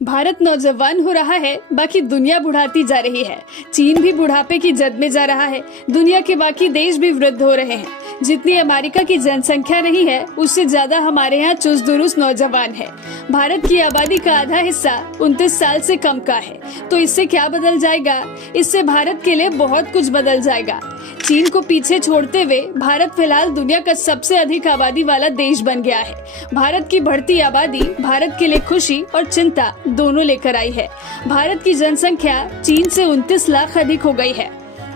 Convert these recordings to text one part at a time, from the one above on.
भारत नौजवान हो रहा है, बाकी दुनिया बुढ़ाती जा रही है। चीन भी बुढ़ापे की जद में जा रहा है। दुनिया के बाकी देश भी वृद्ध हो रहे हैं। जितनी अमेरिका की जनसंख्या नहीं है, उससे ज्यादा हमारे यहाँ चुस्त दुरुस्त नौजवान है। भारत की आबादी का आधा हिस्सा 29 साल से कम का है। तो इससे क्या बदल जाएगा? इससे भारत के लिए बहुत कुछ बदल जाएगा। चीन को पीछे छोड़ते हुए भारत फिलहाल दुनिया का सबसे अधिक आबादी वाला देश बन गया है। भारत की बढ़ती आबादी भारत के लिए खुशी और चिंता दोनों लेकर आई है। भारत की जनसंख्या चीन से 29 लाख अधिक हो गई है।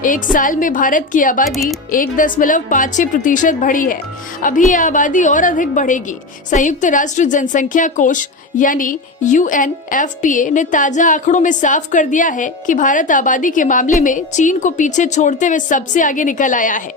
एक साल में भारत की आबादी 1.56% बढ़ी है। अभी यह आबादी और अधिक बढ़ेगी। संयुक्त राष्ट्र जनसंख्या कोष यानी UNFPA ने ताजा आंकड़ों में साफ कर दिया है कि भारत आबादी के मामले में चीन को पीछे छोड़ते हुए सबसे आगे निकल आया है।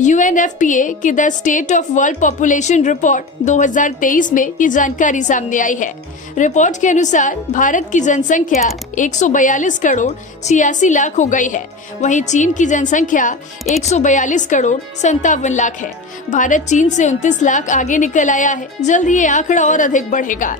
UNFPA की the state of world population report 2023 में ये जानकारी सामने आई है। रिपोर्ट के अनुसार भारत की जनसंख्या 142 करोड़ 86 लाख हो गई है। वहीं चीन की जनसंख्या 142 करोड़ 57 लाख है। भारत चीन से 29 लाख आगे निकल आया है। जल्द ये आंकड़ा और अधिक बढ़ेगा।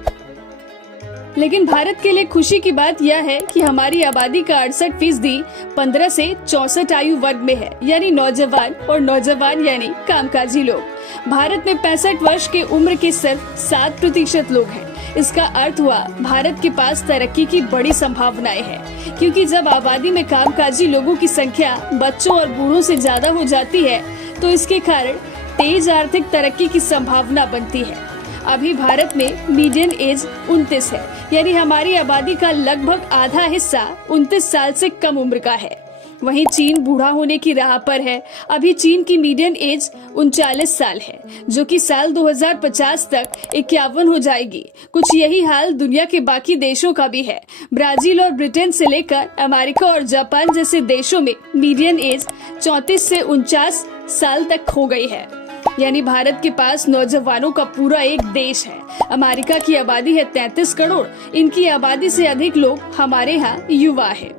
लेकिन भारत के लिए खुशी की बात यह है कि हमारी आबादी का 68% 15 से 64 आयु वर्ग में है, यानी नौजवान, और नौजवान यानी कामकाजी लोग। भारत में 65 वर्ष की उम्र के सिर्फ 7% लोग हैं। इसका अर्थ हुआ भारत के पास तरक्की की बड़ी संभावनाएं हैं, क्योंकि जब आबादी में कामकाजी लोगों की संख्या बच्चों और बूढ़ों से ज्यादा हो जाती है तो इसके कारण तेज आर्थिक तरक्की की संभावना बनती है। अभी भारत में मीडियन एज 29 है, यानी हमारी आबादी का लगभग आधा हिस्सा 29 साल से कम उम्र का है। वहीं चीन बूढ़ा होने की राह पर है। अभी चीन की मीडियन एज 39 साल है, जो कि साल 2050 तक 51 हो जाएगी। कुछ यही हाल दुनिया के बाकी देशों का भी है। ब्राजील और ब्रिटेन से लेकर अमेरिका और जापान जैसे देशों में मीडियन एज 34 से 49 साल तक हो गई है। यानी भारत के पास नौजवानों का पूरा एक देश है। अमेरिका की आबादी है 33 करोड़। इनकी आबादी से अधिक लोग हमारे यहाँ युवा है।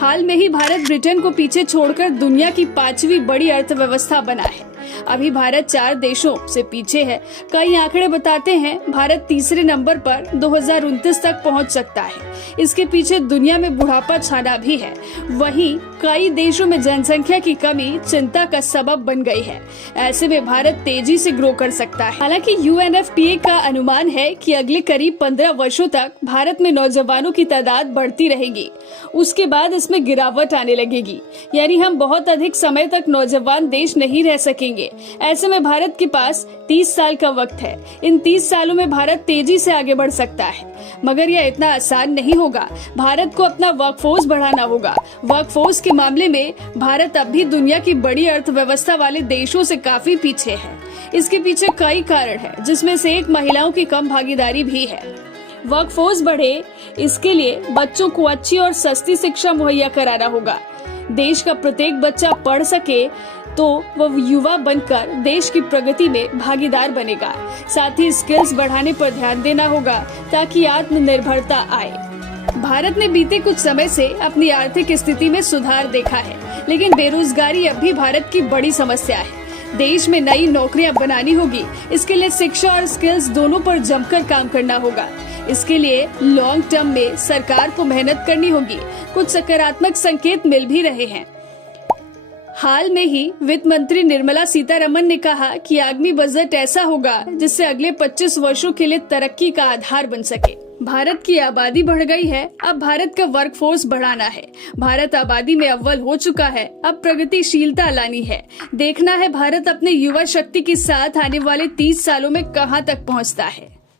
हाल में ही भारत ब्रिटेन को पीछे छोड़कर दुनिया की 5वीं बड़ी अर्थव्यवस्था बना है। अभी भारत 4 देशों से पीछे है। कई आंकड़े बताते हैं भारत तीसरे नंबर पर 2029 तक पहुंच सकता है। इसके पीछे दुनिया में बुढ़ापा छाना भी है। वहीं कई देशों में जनसंख्या की कमी चिंता का सबब बन गई है। ऐसे में भारत तेजी से ग्रो कर सकता है। हालांकि UNFPA का अनुमान है कि अगले करीब 15 वर्षों तक भारत में नौजवानों की तादाद बढ़ती रहेगी। उसके बाद इसमें गिरावट आने लगेगी, यानी हम बहुत अधिक समय तक नौजवान देश नहीं रह सकेंगे। ऐसे में भारत के पास 30 साल का वक्त है। इन 30 सालों में भारत तेजी से आगे बढ़ सकता है, मगर यह इतना आसान नहीं होगा। भारत को अपना वर्कफोर्स बढ़ाना होगा। वर्कफोर्स के मामले में भारत अब भी दुनिया की बड़ी अर्थव्यवस्था वाले देशों से काफी पीछे है। इसके पीछे कई कारण हैं, जिसमें से एक महिलाओं की कम भागीदारी भी है। वर्कफोर्स बढ़े, इसके लिए बच्चों को अच्छी और सस्ती शिक्षा मुहैया कराना होगा। देश का प्रत्येक बच्चा पढ़ सके तो वह युवा बनकर देश की प्रगति में भागीदार बनेगा। साथ ही स्किल्स बढ़ाने पर ध्यान देना होगा ताकि आत्मनिर्भरता आए। भारत ने बीते कुछ समय से अपनी आर्थिक स्थिति में सुधार देखा है, लेकिन बेरोजगारी अब भी भारत की बड़ी समस्या है। देश में नई नौकरियां बनानी होगी। इसके लिए शिक्षा और स्किल्स दोनों पर जमकर काम करना होगा। इसके लिए लॉन्ग टर्म में सरकार को मेहनत करनी होगी। कुछ सकारात्मक संकेत मिल भी रहे हैं। हाल में ही वित्त मंत्री निर्मला सीतारमण ने कहा कि आगामी बजट ऐसा होगा जिससे अगले 25 वर्षों के लिए तरक्की का आधार बन सके। भारत की आबादी बढ़ गई है, अब भारत का वर्कफोर्स बढ़ाना है। भारत आबादी में अव्वल हो चुका है, अब प्रगतिशीलता लानी है। देखना है भारत अपने युवा शक्ति के साथ आने वाले 30 सालों में कहां तक पहुंचता है।